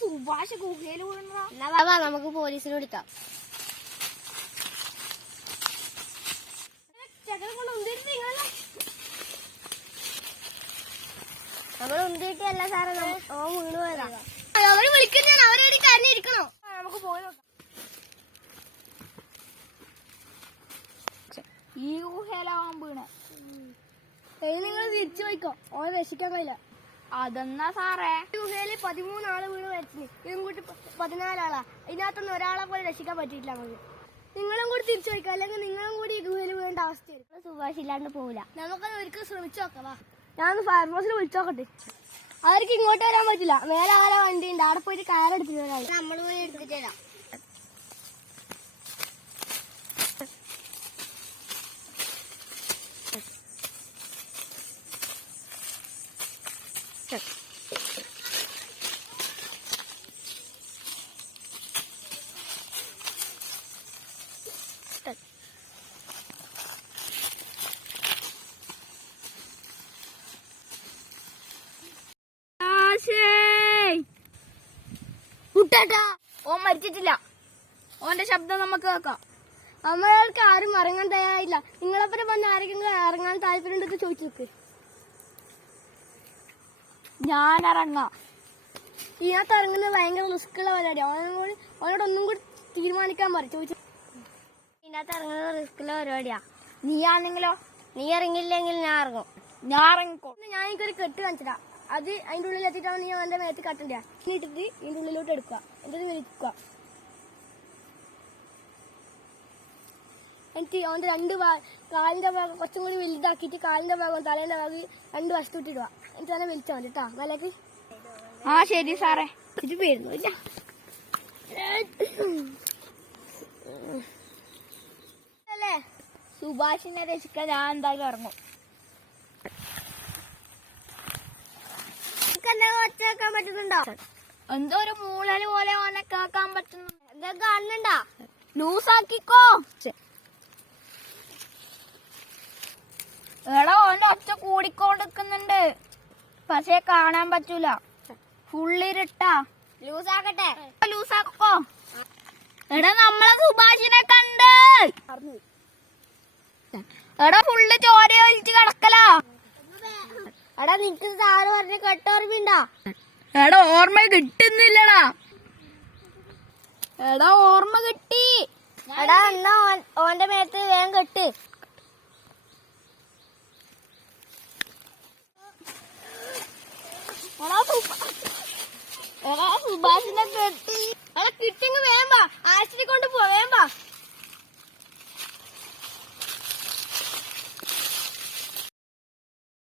സുഭാഷ് ഗുഹയിൽ നമുക്ക് പോലീസിനെ വിളിക്കാം. നമ്മൾ ഉന്തിയിട്ടല്ല സാറേ, വീണ് പോയതാ. അവര് വിളിക്കുന്നതാണ്, അവരോട് കരഞ്ഞിരിക്കണോ? നമുക്ക് പോയി നോക്കാം. ഈ ഗുഹയിലാവാൻ വീണേ. നിങ്ങൾ തിരിച്ചു പോയിക്കോ, ഓനെ രക്ഷിക്കാൻ കഴിയില്ല. അതെന്നാ സാറേ, ഗുഹയില് 13 ആള് വീണ് മരിച്ചു, ഇതും കൂട്ടി 14 ആളാ. ഇതിനകത്തൊന്നും ഒരാളെ പോലെ രക്ഷിക്കാൻ പറ്റിയിട്ടില്ല നമുക്ക്. നിങ്ങളും കൂടി തിരിച്ചു പോയിക്കോ, അല്ലെങ്കിൽ നിങ്ങളും കൂടി ഈ ഗുഹയിൽ വീണ്ട അവസ്ഥയായിരിക്കും. സുഭാഷ് ഇല്ലാണ്ട് പോവില്ല. നമുക്കത് ഒരിക്കൽ ശ്രമിച്ചു നോക്കാം. ഞാനൊന്ന് ഫയർഫോഴ്സിൽ വിളിച്ചോക്കട്ടെ. അവർക്ക് ഇങ്ങോട്ട് വരാൻ പറ്റില്ല, മേലെ ആരാ വണ്ടി ഉണ്ട്, അവിടെ പോയിട്ട് കയറെടുത്തിട്ട് വരാം. നമ്മൾ പോയി എടുത്തിട്ട് തരാം. ഓൻ മരിച്ചിട്ടില്ല, ഓന്റെ ശബ്ദം നമുക്ക് കേൾക്കാം. നമ്മൾക്ക് ആരും ഇറങ്ങാൻ തയ്യാറായില്ല. നിങ്ങളെപ്പറ്റി വന്ന് ആരെങ്കിലും ഇറങ്ങാൻ താല്പര്യം ഉണ്ടെന്ന് ചോദിച്ചു നോക്ക്. ഞാൻ ഇറങ്ങാം. ഇതിനകത്ത് ഇറങ്ങുന്നത് ഭയങ്കര റിസ്ക്കുള്ള പരിപാടിയാണ്. അവനോട് ഒന്നും കൂടി തീരുമാനിക്കാൻ പറയും. ചോദിച്ചു, ഇതിനകത്ത് ഇറങ്ങുന്നത് റിസ്ക്കുള്ള പരിപാടിയാ. നീ ആണെങ്കിലോ? നീ ഇറങ്ങിയില്ലെങ്കിൽ ഞാൻ ഇറങ്ങും. ഞാൻ ഇറങ്ങിക്കോ. ഞാൻ എനിക്കൊരു കെട്ട് കാണിച്ചിട്ടാ, അത് അതിന്റെ ഉള്ളിൽ എത്തിയിട്ടാണ് നീ അവന്റെ മേത്ത് കട്ടണ്ട. നീ ഇട്ടിട്ട് ഇതിന്റെ ഉള്ളിലോട്ട് എടുക്കുക, എന്നിട്ട് വലിക്കുക. എന്നിട്ട് അവന്റെ കാലിന്റെ ഭാഗം കുറച്ചും കൂടി വലുതാക്കിയിട്ട് കാലിന്റെ ഭാഗം തലേന്റെ ഭാഗം 2 വശത്ത് ഇട്ടിടുക. എന്നിട്ട് തന്നെ വലിച്ചാൽ മതി കേട്ടാ. വിലക്ക് ആ ശരി സാറേ. ഇത് പേരുന്നില്ല. അല്ലേ, സുഭാഷിനെ രക്ഷിക്കാൻ ഞാൻ എന്തായാലും ഇറങ്ങും. കേൾക്കാൻ പറ്റുന്നുണ്ടോ? എന്തോ ഒരു മൂളല് പോലെ ഓനെ കേൾക്കാൻ പറ്റുന്നു. എന്താ കാണുന്നുണ്ടാ? ലൂസാക്കിക്കോ. എടാ, ഓന്റെ ഒച്ച കൂടിക്കൊണ്ടിരിക്കുന്നുണ്ട്, പക്ഷെ കാണാൻ പറ്റൂല. ഫുള്ളിരിട്ടാ. ലൂസാക്കട്ടെ. ലൂസാക്കോ. എടാ, നമ്മളെ സുഭാഷിനെ കണ്ട്. എടാ, ഫുള്ള് ചോര ഒലിച്ച് കിടക്കലാ. എടാ, നിനക്ക് സാറ് പറഞ്ഞ കെട്ടോർമ്മയുണ്ടാ? എടാ, ഓർമ്മ കിട്ടുന്നില്ലടാ. എടാ, ഓർമ്മ കിട്ടി. എടാ, എന്നാ ഓന്റെ മേത്ത് വേഗം കെട്ട്. എടാ, സുഭാഷിനെ കെട്ടി. എടാ, കിട്ടിങ് വേമ്പ, ആശുപത്രി കൊണ്ട് പോ, വേമ്പ.